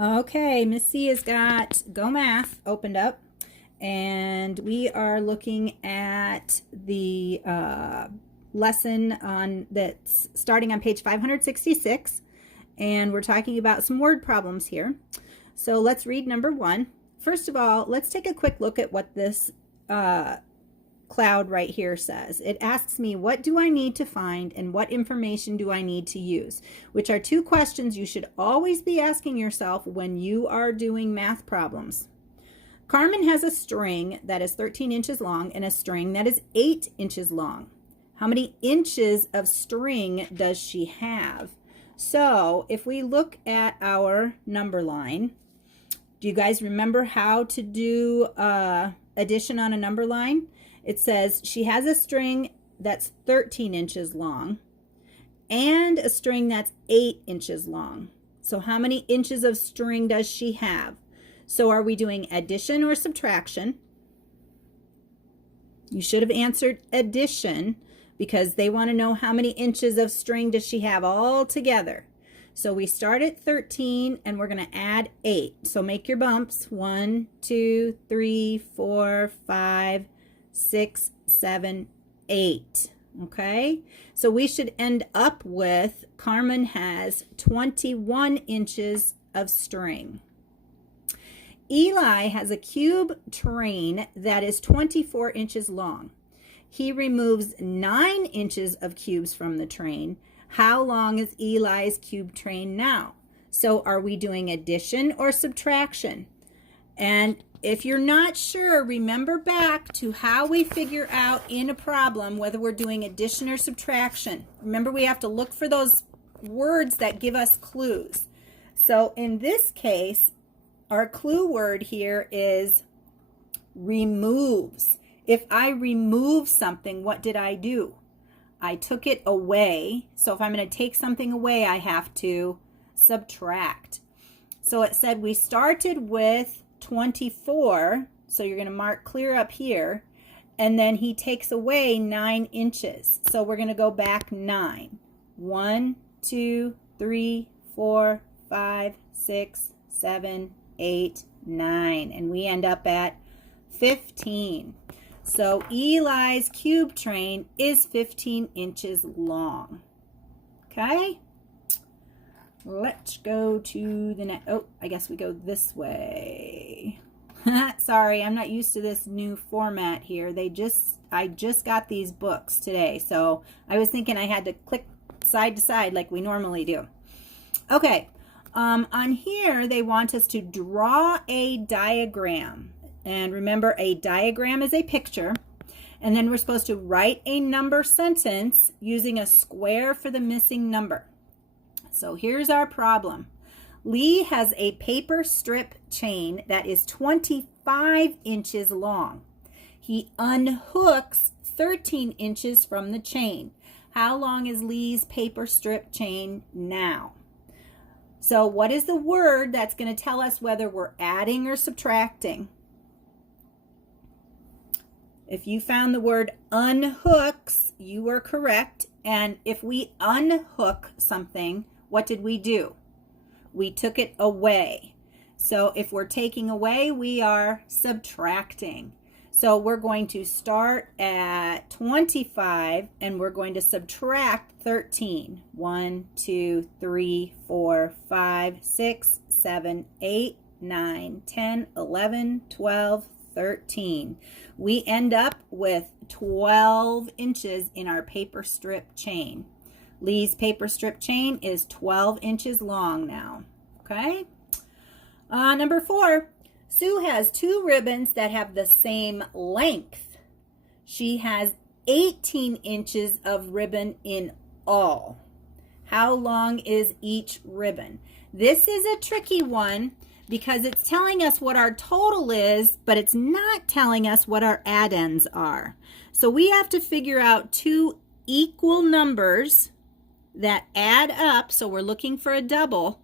Okay, Miss C has got Go Math opened up, and we are looking at the lesson on that's starting on page 566, and we're talking about some word problems here. So let's read number one. First of all, let's take a quick look at what this cloud right here says. It asks me, what do I need to find and what information do I need to use? Which are two questions you should always be asking yourself when you are doing math problems. Carmen has a string that is 13 inches long and a string that is 8 inches long. How many inches of string does she have? So if we look at our number line, do you guys remember how to do addition on a number line? It says she has a string that's 13 inches long and a string that's 8 inches long. So how many inches of string does she have? So are we doing addition or subtraction? You should have answered addition because they want to know how many inches of string does she have all together. So we start at 13 and we're going to add 8. So make your bumps. 1, 2, 3, 4, 5, 6, 7, 8. Okay, so we should end up with Carmen has 21 inches of string. Eli has a cube train that is 24 inches long. He removes 9 inches of cubes from the train. How long is Eli's cube train now? So are we doing addition or subtraction? And if you're not sure, remember back to how we figure out in a problem whether we're doing addition or subtraction. Remember, we have to look for those words that give us clues. So in this case, our clue word here is removes. If I remove something, what did I do? I took it away. So if I'm going to take something away, I have to subtract. So it said we started with 24, so you're going to mark clear up here, and then he takes away 9 inches. So we're going to go back 9. 1, 2, 3, 4, 5, 6, 7, 8, 9, and we end up at 15. So Eli's cube train is 15 inches long. Okay? Let's go to the next. Oh, I guess we go this way. Sorry, I'm not used to this new format here. I just got these books today, so I was thinking I had to click side to side like we normally do. Okay, on here they want us to draw a diagram. And remember, a diagram is a picture. And then we're supposed to write a number sentence using a square for the missing number. So here's our problem. Lee has a paper strip chain that is 25 inches long. He unhooks 13 inches from the chain. How long is Lee's paper strip chain now? So what is the word that's going to tell us whether we're adding or subtracting? If you found the word unhooks, you were correct. And if we unhook something, what did we do? We took it away. So if we're taking away, we are subtracting. So we're going to start at 25 and we're going to subtract 13. 1, 2, 3, 4, 5, 6, 7, 8, 9, 10, 11, 12, 13. We end up with 12 inches in our paper strip chain. Lee's paper strip chain is 12 inches long now. Okay? Number 4, Sue has 2 ribbons that have the same length. She has 18 inches of ribbon in all. How long is each ribbon? This is a tricky one because it's telling us what our total is, but it's not telling us what our add-ins are. So we have to figure out 2 equal numbers that add up, so we're looking for a double,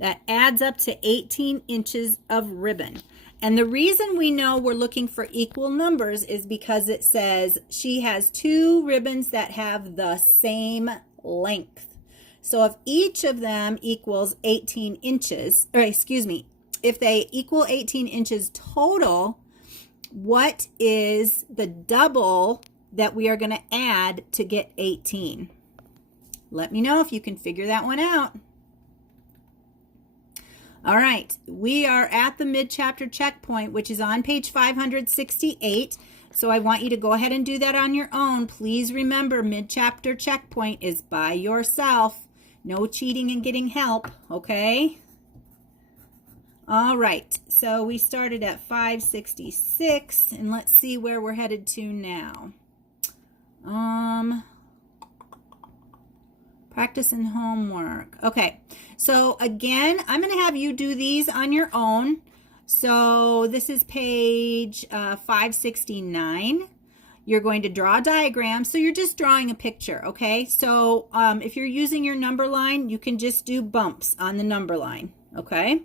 that adds up to 18 inches of ribbon. And the reason we know we're looking for equal numbers is because it says she has 2 ribbons that have the same length. So if each of them equals 18 inches, or excuse me, if they equal 18 inches total, what is the double that we are going to add to get 18? Let me know if you can figure that one out. All right, we are at the mid-chapter checkpoint, which is on page 568. So I want you to go ahead and do that on your own. Please remember, mid-chapter checkpoint is by yourself. No cheating and getting help, okay? All right, so we started at 566, and let's see where we're headed to now. Practice and homework. Okay, so again, I'm going to have you do these on your own. So this is page 569. You're going to draw a diagram. So you're just drawing a picture, okay? So if you're using your number line, you can just do bumps on the number line, okay?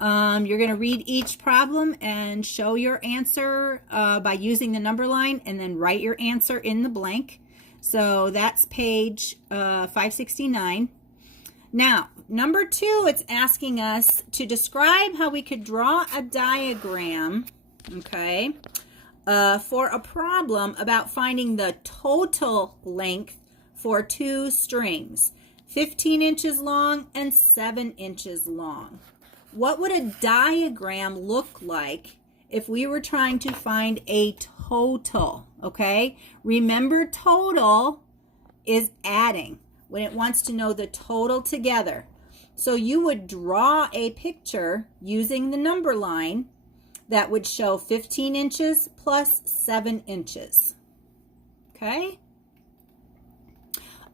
You're going to read each problem and show your answer by using the number line, and then write your answer in the blank. So that's page 569. Now, number 2, it's asking us to describe how we could draw a diagram, okay, for a problem about finding the total length for 2 strings, 15 inches long and 7 inches long. What would a diagram look like if we were trying to find a total, okay? Remember, total is adding when it wants to know the total together. So you would draw a picture using the number line that would show 15 inches plus 7 inches, okay?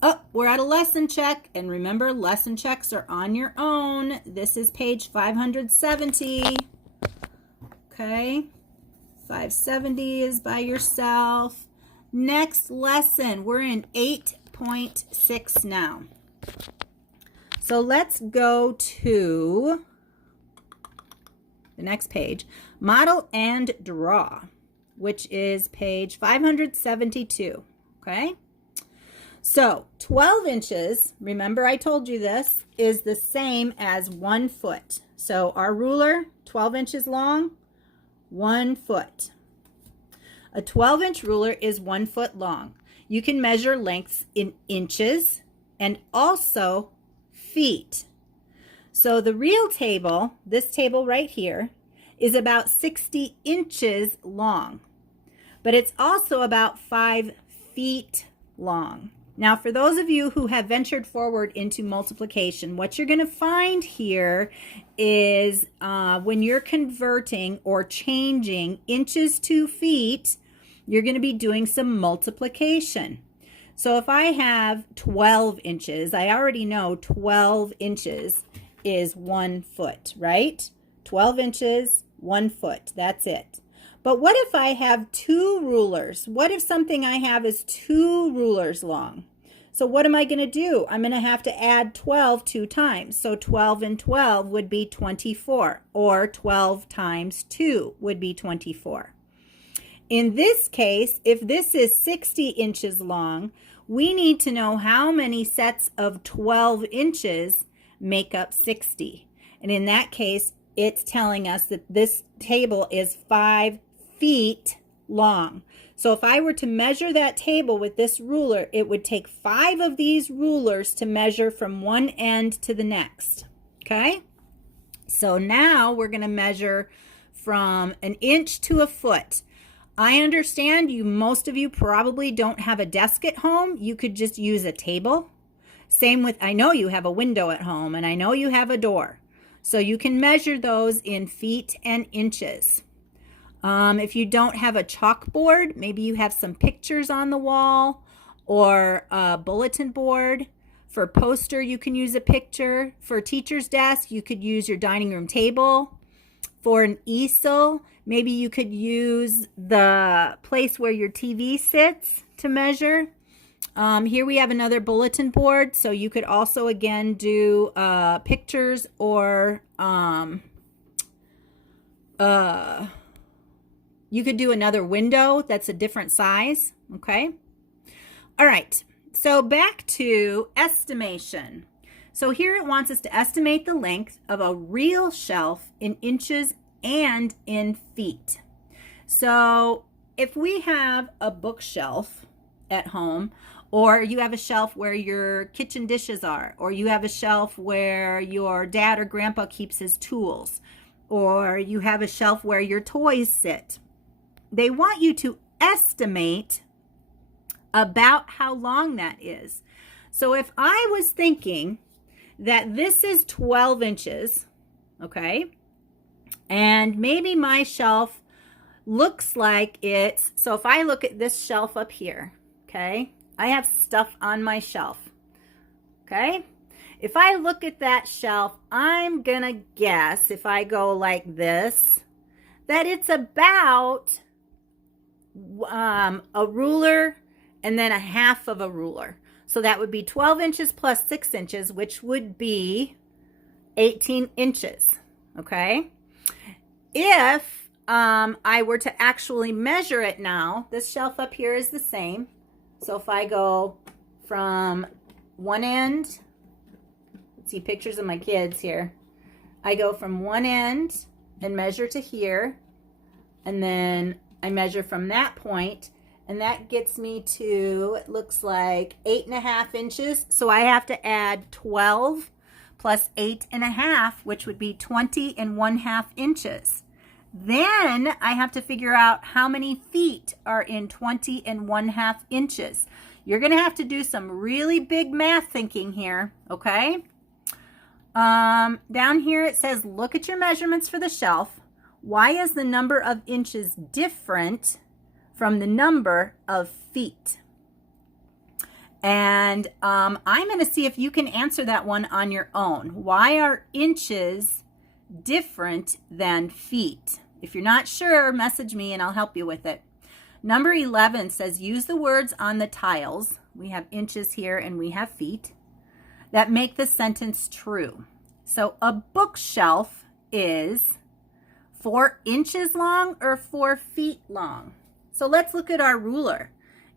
Oh, we're at a lesson check, and remember, lesson checks are on your own. This is page 570. Okay, 570 is by yourself. Next lesson, we're in 8.6 now. So let's go to the next page, model and draw, which is page 572, okay? So 12 inches, remember I told you this, is the same as 1 foot. So our ruler, 12 inches long, 1 foot. A 12-inch ruler is 1 foot long. You can measure lengths in inches and also feet. So the real table, this table right here, is about 60 inches long, but it's also about 5 feet long. Now, for those of you who have ventured forward into multiplication, what you're going to find here is when you're converting or changing inches to feet, you're going to be doing some multiplication. So if I have 12 inches, I already know 12 inches is 1 foot, right? 12 inches, 1 foot, that's it. But what if I have 2 rulers? What if something I have is 2 rulers long? So what am I going to do? I'm going to have to add 12 2 times. So 12 and 12 would be 24, or 12 times 2 would be 24. In this case, if this is 60 inches long, we need to know how many sets of 12 inches make up 60. And in that case, it's telling us that this table is 5 feet long. So if I were to measure that table with this ruler, it would take 5 of these rulers to measure from one end to the next. Okay? So now we're going to measure from an inch to a foot. I understand most of you probably don't have a desk at home. You could just use a table. Same with, I know you have a window at home, and I know you have a door. So you can measure those in feet and inches. If you don't have a chalkboard, maybe you have some pictures on the wall or a bulletin board. For poster, you can use a picture. For a teacher's desk, you could use your dining room table. For an easel, maybe you could use the place where your TV sits to measure. Here we have another bulletin board, so you could also again do pictures, or you could do another window that's a different size, okay? All right, so back to estimation. So here it wants us to estimate the length of a real shelf in inches and in feet. So if we have a bookshelf at home, or you have a shelf where your kitchen dishes are, or you have a shelf where your dad or grandpa keeps his tools, or you have a shelf where your toys sit, they want you to estimate about how long that is. So if I was thinking that this is 12 inches, okay, and maybe my shelf looks like it's, so if I look at this shelf up here, okay, I have stuff on my shelf, okay? If I look at that shelf, I'm gonna guess, if I go like this, that it's about a ruler and then a half of a ruler. So that would be 12 inches plus 6 inches, which would be 18 inches, okay? If I were to actually measure it now, this shelf up here is the same. So if I go from one end, let's see pictures of my kids here. I go from one end and measure to here, and then I measure from that point, and that gets me to, it looks like 8.5 inches. So I have to add 12 plus 8.5, which would be 20.5 inches. Then I have to figure out how many feet are in 20.5 inches. You're going to have to do some really big math thinking here, okay? Down here it says, look at your measurements for the shelf. Why is the number of inches different from the number of feet? And I'm going to see if you can answer that one on your own. Why are inches different than feet? If you're not sure, message me and I'll help you with it. Number 11 says, use the words on the tiles. We have inches here and we have feet that make the sentence true. So a bookshelf is 4 inches long or 4 feet long. So let's look at our ruler.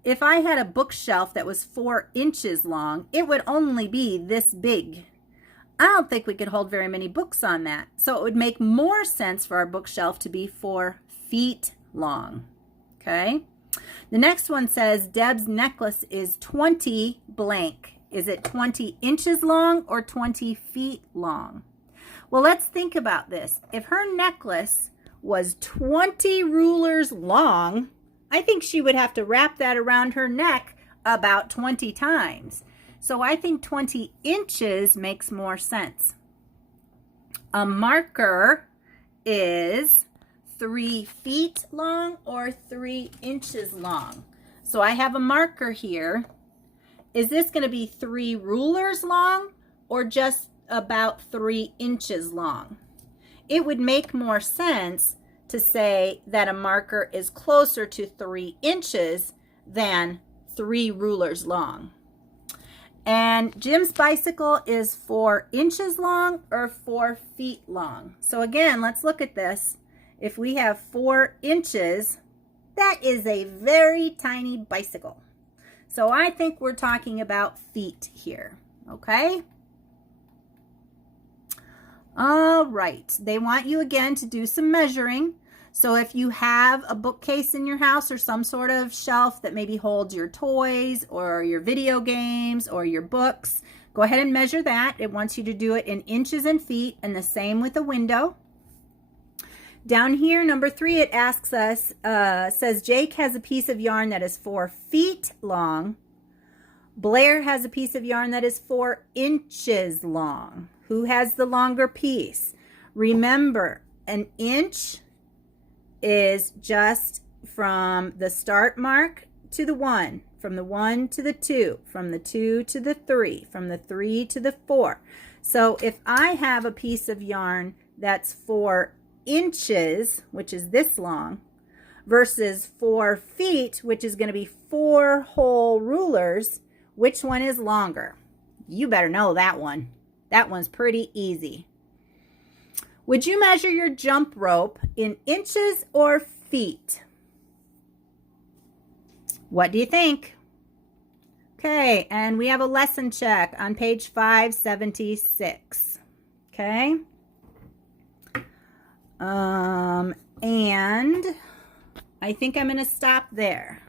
If I had a bookshelf that was 4 inches long, it would only be this big. I don't think we could hold very many books on that. So it would make more sense for our bookshelf to be 4 feet long. Okay. The next one says Deb's necklace is 20 blank. Is it 20 inches long or 20 feet long? Well, let's think about this. If her necklace was 20 rulers long, I think she would have to wrap that around her neck about 20 times. So I think 20 inches makes more sense. A marker is 3 feet long or 3 inches long. So I have a marker here. Is this going to be 3 rulers long or just about 3 inches long? It would make more sense to say that a marker is closer to 3 inches than 3 rulers long. And Jim's bicycle is 4 inches long or 4 feet long. So again, let's look at this. If we have 4 inches, that is a very tiny bicycle. So I think we're talking about feet here, okay? All right, they want you again to do some measuring. So if you have a bookcase in your house or some sort of shelf that maybe holds your toys or your video games or your books, go ahead and measure that. It wants you to do it in inches and feet, and the same with the window. Down here, number 3, it asks us, says Jake has a piece of yarn that is 4 feet long. Blair has a piece of yarn that is 4 inches long. Who has the longer piece? Remember, an inch is just from the start mark to the 1, from the 1 to the 2, from the 2 to the 3, from the 3 to the 4. So if I have a piece of yarn that's 4 inches, which is this long, versus 4 feet, which is going to be 4 whole rulers, which one is longer? You better know that one. That one's pretty easy. Would you measure your jump rope in inches or feet? What do you think? Okay, and we have a lesson check on page 576. Okay. And I think I'm going to stop there.